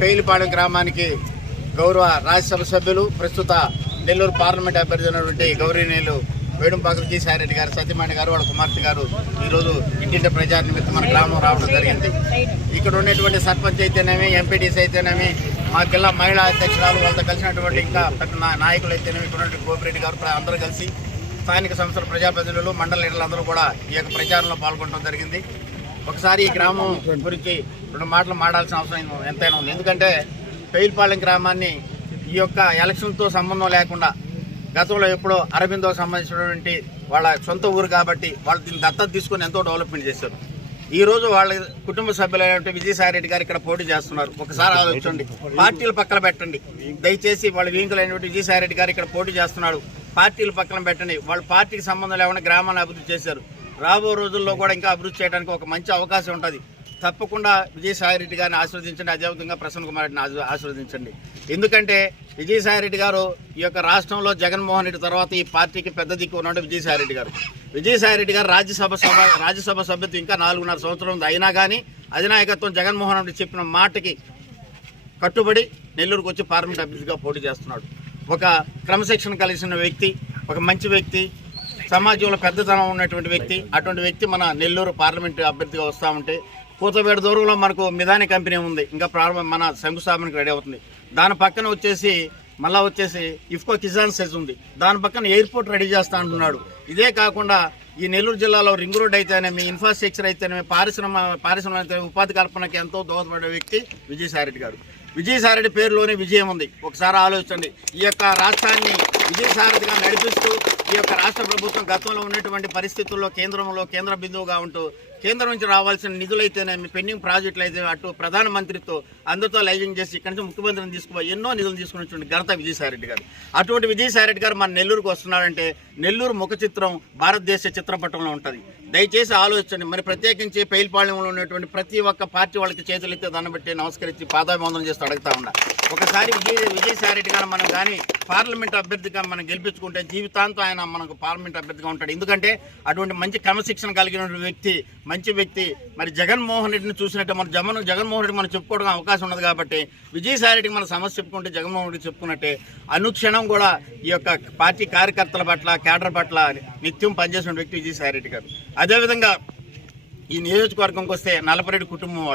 పేలిపాలెం గ్రామానికి గౌరవ రాజ్యసభ సభ్యులు ప్రస్తుత నెల్లూరు పార్లమెంట్ అభ్యర్థి అయినటువంటి గౌరవనీయులు వేడుంపాక విజయసాయిరెడ్డి గారు సత్యమణి గారు వాళ్ళ కుమార్తె గారు ఈరోజు ఇంటింటి ప్రచార నిమిత్తం మన గ్రామం రావడం జరిగింది. ఇక్కడ ఉన్నటువంటి సర్పంచ్ అయితేనేమి, ఎంపీటీసీ అయితేనేమి, మా జిల్లా మహిళా అధ్యక్షురాలు వాళ్ళతో కలిసినటువంటి ఇంకా నాయకులు అయితేనేమి, ఇక్కడ ఉన్నటువంటి గోపిరెడ్డి గారు అందరూ కలిసి స్థానిక సంస్థల ప్రజాప్రతినిధులు, మండల లీడర్లందరూ కూడా ఈ యొక్క ప్రచారంలో పాల్గొనడం జరిగింది. ఒకసారి ఈ గ్రామం గురించి 2 మాటలు మాట్లాడాల్సిన అవసరం ఎంతైనా ఉంది. ఎందుకంటే పేలిపాలెం గ్రామాన్ని ఈ యొక్క ఎలక్షన్తో సంబంధం లేకుండా గతంలో ఎప్పుడో అరబిందోకి సంబంధించినటువంటి వాళ్ళ సొంత ఊరు కాబట్టి వాళ్ళు దీన్ని దత్తత తీసుకొని ఎంతో డెవలప్మెంట్ చేశారు. ఈ రోజు వాళ్ళ కుటుంబ సభ్యులైనటువంటి విజయసాయిరెడ్డి గారు ఇక్కడ పోటీ చేస్తున్నారు. ఒకసారి ఆలోచించండి, పార్టీలు పక్కన పెట్టండి. దయచేసి వాళ్ళ వీంకులైనటువంటి విజయసాయిరెడ్డి గారు ఇక్కడ పోటీ చేస్తున్నాడు, పార్టీలు పక్కన పెట్టండి. వాళ్ళ పార్టీకి సంబంధం లేకుండా గ్రామాన్ని అభివృద్ధి చేశారు. రాబో రోజుల్లో కూడా ఇంకా అభివృద్ధి చేయడానికి ఒక మంచి అవకాశం ఉంటుంది. తప్పకుండా విజయసాయిరెడ్డి గారిని ఆశీర్వదించండి, అదేవిధంగా ప్రసన్న కుమార్ రెడ్డిని ఆశీర్వదించండి. ఎందుకంటే విజయసాయిరెడ్డి గారు ఈ యొక్క రాష్ట్రంలో జగన్మోహన్ రెడ్డి తర్వాత ఈ పార్టీకి పెద్ద దిక్కు ఉన్నాడు విజయసాయిరెడ్డి గారు. విజయసాయిరెడ్డి గారు రాజ్యసభ సభ్యత్వం ఇంకా 4.5 సంవత్సరం ఉంది. అయినా కానీ అధినాయకత్వం జగన్మోహన్ రెడ్డి చెప్పిన మాటకి కట్టుబడి నెల్లూరుకు వచ్చి పార్లమెంట్ అభ్యర్థిగా పోటీ చేస్తున్నాడు. ఒక క్రమశిక్షణ కలిసిన వ్యక్తి, ఒక మంచి వ్యక్తి, సమాజంలో పెద్దతనం ఉన్నటువంటి వ్యక్తి. అటువంటి వ్యక్తి మన నెల్లూరు పార్లమెంటు అభ్యర్థిగా వస్తూ ఉంటే కూతవేడు దూరంలో మనకు మిదాని కంపెనీ ఉంది, ఇంకా మన శంకుస్థాపనకు రెడీ అవుతుంది. దాని పక్కన వచ్చేసి ఇఫ్కో కిసాన్ సెజ్ ఉంది, దాని పక్కన ఎయిర్పోర్ట్ రెడీ చేస్తా అంటున్నాడు. ఇదే కాకుండా ఈ నెల్లూరు జిల్లాలో రింగ్ రోడ్ అయితేనేమి, ఇన్ఫ్రాస్ట్రక్చర్ అయితేనేమి, పారిశ్రమ ఉపాధి కల్పనకి ఎంతో దోహదపడే వ్యక్తి విజయసాయిరెడ్డి గారు. విజయసాయిరెడ్డి పేరులోనే విజయం ఉంది. ఒకసారి ఆలోచించండి, ఈ యొక్క రాష్ట్రాన్ని విజయసాయిరెడ్డిగా నడిపిస్తూ ఈ యొక్క రాష్ట్ర ప్రభుత్వం గతంలో ఉన్నటువంటి పరిస్థితుల్లో కేంద్ర బిందువుగా ఉంటూ కేంద్రం నుంచి రావాల్సిన నిధులైతేనేమి, పెండింగ్ ప్రాజెక్టులు అయితే అటు ప్రధానమంత్రితో అందరితో లైజింగ్ చేసి ఇక్కడి నుంచి ముఖ్యమంత్రిని తీసుకుపోయి ఎన్నో నిధులు తీసుకుని ఘనత విజయసాయిరెడ్డి గారు. అటువంటి విజయసాయిరెడ్డి గారు మన నెల్లూరుకు వస్తున్నాడంటే నెల్లూరు ముఖ చిత్రం భారతదేశ చిత్రపటంలో ఉంటుంది. దయచేసి ఆలోచించండి. మరి ప్రత్యేకించి పేలిపాలెంలో ఉన్నటువంటి ప్రతి ఒక్క పార్టీ వాళ్ళకి చేతులెత్తే దాన్ని బట్టి నమస్కరించి పాదాభివందనం చేస్తూ అడుగుతా ఉన్నా. ఒకసారి విజయసాయిరెడ్డి గారు మనం కానీ పార్లమెంట్ అభ్యర్థిగా మనం గెలిపించుకుంటే జీవితాంతం ఆయన మనకు పార్లమెంట్ అభ్యర్థిగా ఉంటాడు. ఎందుకంటే అటువంటి మంచి క్రమశిక్షణ కలిగిన వ్యక్తి, మంచి వ్యక్తి. మరి జగన్మోహన్ రెడ్డిని చూసినట్టే మన జగన్మోహన్ రెడ్డి మనం చెప్పుకోవడానికి అవకాశం ఉన్నది కాబట్టి విజయసాయిరెడ్డికి మన సమస్య చెప్పుకుంటే జగన్మోహన్ రెడ్డి చెప్పుకున్నట్టే అనుక్షణం కూడా ఈ యొక్క పార్టీ కార్యకర్తల పట్ల, కేడర్ పట్ల నిత్యం పనిచేసిన వ్యక్తి విజయసాయిరెడ్డి గారు. అదేవిధంగా ఈ నియోజకవర్గంకి వస్తే నలపరెడ్డి కుటుంబం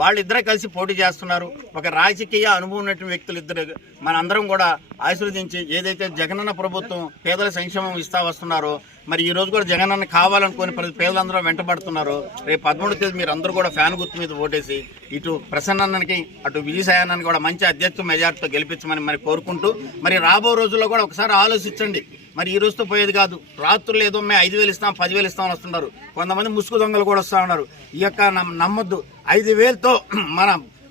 వాళ్ళిద్దరే కలిసి పోటీ చేస్తున్నారు. ఒక రాజకీయ అనుభవం ఉన్నటువంటి వ్యక్తులు ఇద్దరు మనందరం కూడా ఆశీర్వదించి ఏదైతే జగనన్న ప్రభుత్వం పేదల సంక్షేమం ఇస్తా వస్తున్నారో, మరి ఈ రోజు కూడా జగనన్న కావాలనుకుని ప్రతి పేదలందరూ వెంటబడుతున్నారు. రేపు 13వ తేదీ మీరు అందరూ కూడా ఫ్యాన్ గుర్తు మీద ఓటేసి ఇటు ప్రసన్నన్నకి అటు విజయసాయన్నని కూడా మంచి అధ్యక్ష మెజార్టీతో గెలిపించమని మరి కోరుకుంటూ, మరి రాబో రోజుల్లో కూడా ఒకసారి ఆలోచించండి. మరి ఈ రోజుతో పోయేది కాదు. రాత్రులు ఏదో మేము 5,000 ఇస్తాం, 10,000 ఇస్తామని వస్తున్నారు. కొంతమంది ముసుగు దొంగలు కూడా వస్తూ ఉన్నారు. ఈ యొక్క నమ్మొద్దు. 5,000తో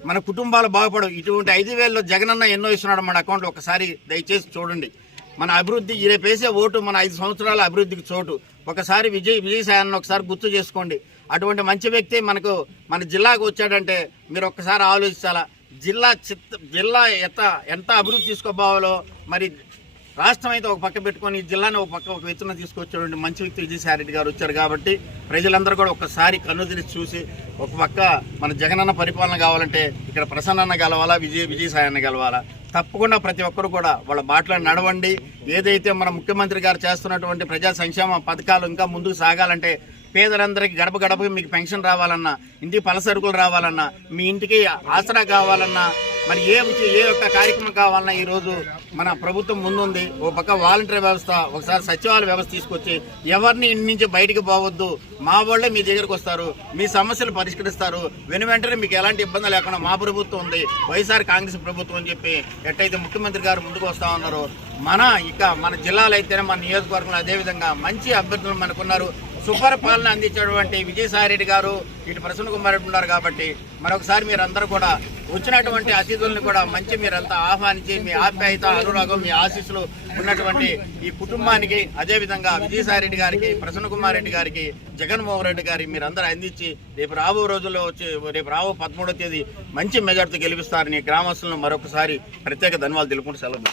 మన కుటుంబాలు బాగుపడవు. ఇటువంటి 5,000లో జగనన్న ఎన్నో ఇస్తున్నాడు మన అకౌంట్లో. ఒకసారి దయచేసి చూడండి. మన అభివృద్ధి రేపు వేసే ఓటు మన 5 సంవత్సరాల అభివృద్ధికి చోటు. ఒకసారి విజయసాయిని ఒకసారి గుర్తు చేసుకోండి. అటువంటి మంచి వ్యక్తి మన జిల్లాకు వచ్చాడంటే మీరు ఒక్కసారి ఆలోచించాలా. జిల్లా ఎంత అభివృద్ధి తీసుకోబోవాలో, మరి రాష్ట్రం అయితే ఒక పక్క పెట్టుకొని ఈ జిల్లాని ఒక ఎత్తున తీసుకొచ్చేటువంటి మంచి వ్యక్తి విజయసాయిరెడ్డి గారు వచ్చారు కాబట్టి ప్రజలందరూ కూడా ఒక్కసారి కన్ను తెరిచి చూసి ఒక పక్క మన జగనన్న పరిపాలన కావాలంటే ఇక్కడ ప్రసన్నన్న గెలవాలా, విజయసాయన్న గెలవాలా. తప్పకుండా ప్రతి ఒక్కరు కూడా వాళ్ళ బాటలో నడవండి. ఏదైతే మన ముఖ్యమంత్రి గారు చేస్తున్నటువంటి ప్రజా సంక్షేమ పథకాలు ఇంకా ముందుకు సాగాలంటే పేదలందరికీ గడపకి మీకు పెన్షన్ రావాలన్నా, ఇంటికి పలసరుకులు రావాలన్నా, మీ ఇంటికి ఆసరా కావాలన్నా, మరి ఏ ఒక్క కార్యక్రమం కావాలన్నా ఈరోజు మన ప్రభుత్వం ముందుంది. ఒక పక్క వాలంటీర్ వ్యవస్థ, ఒకసారి సచివాలయ వ్యవస్థ తీసుకొచ్చి ఎవరిని ఇంటి నుంచి బయటికి పోవద్దు, మా వాళ్ళే మీ దగ్గరకు వస్తారు, మీ సమస్యలు పరిష్కరిస్తారు, వెంటనే మీకు ఎలాంటి ఇబ్బంది లేకుండా మా ప్రభుత్వం ఉంది, వైఎస్ఆర్ కాంగ్రెస్ ప్రభుత్వం అని చెప్పి ఎట్టయితే ముఖ్యమంత్రి గారు ముందుకు వస్తూ ఉన్నారో మన జిల్లాలో అయితేనే మన నియోజకవర్గంలో అదేవిధంగా మంచి అభ్యర్థులు మనకున్నారు. సుపరిపాలన అందించేటువంటి విజయసాయిరెడ్డి గారు, ఇటు ప్రసన్న కుమార్ రెడ్డి ఉన్నారు కాబట్టి మరొకసారి మీరందరూ కూడా వచ్చినటువంటి అతిథులను కూడా మీరంతా ఆహ్వానించి మీ ఆప్యాయత, అనురాగం, మీ ఆశీస్సులు ఉన్నటువంటి ఈ కుటుంబానికి, అదేవిధంగా విజయసాయిరెడ్డి గారికి, ప్రసన్న కుమార్ రెడ్డి గారికి, జగన్మోహన్ రెడ్డి గారికి మీరందరూ అందించి రేపు రాబో రోజుల్లో రేపు 13వ తేదీ మంచి మెజార్టీతో గెలిపిస్తారని గ్రామస్తులను మరొకసారి ప్రత్యేక ధన్యవాదాలు తెలుపుకుంటూ సెలవు.